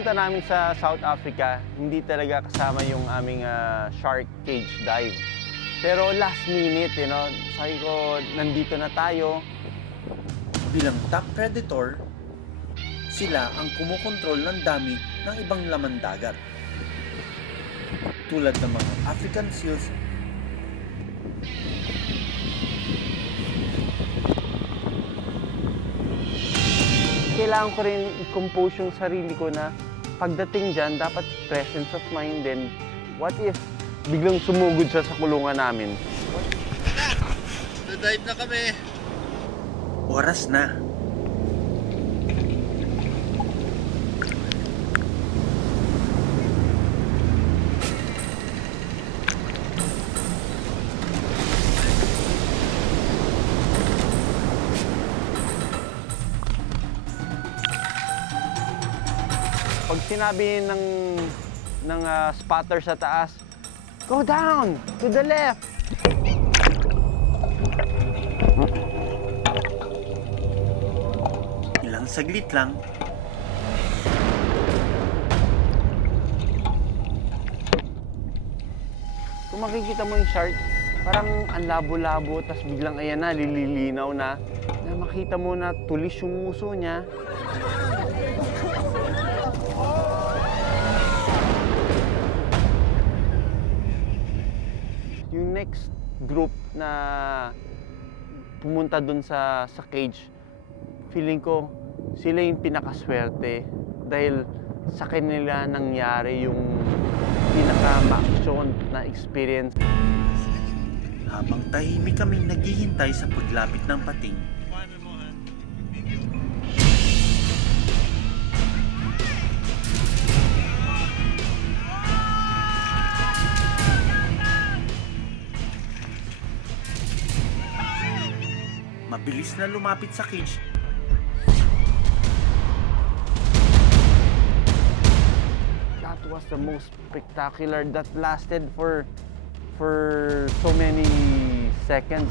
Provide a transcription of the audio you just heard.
pagpunta namin sa South Africa, hindi talaga kasama yung aming shark cage dive. Pero last minute, sabi ko, nandito na tayo. Bilang top predator, sila ang kumukontrol ng dami ng ibang laman dagat. Tulad ng mga African seals, Kailangan ko rin i-compose yung sarili ko na pagdating dyan, dapat presence of mind din. What if biglang sumugod siya sa kulungan namin? Dive na kami. oras na. Pag sinabi ng spotter sa taas, go down, to the left. Ilang saglit lang, Kung makikita mo yung shark, parang ang labo-labo, tas biglang ayan na, lililinaw na makita mo na tulis yung nguso niya. Yung next group na pumunta dun sa cage, feeling ko sila yung pinakaswerte dahil sa kanila nangyari yung pinaka-ma-action na experience. habang tahimik kaming naghihintay sa paglapit ng pating, mabilis na lumapit sa cage. That was the most spectacular that lasted for so many seconds.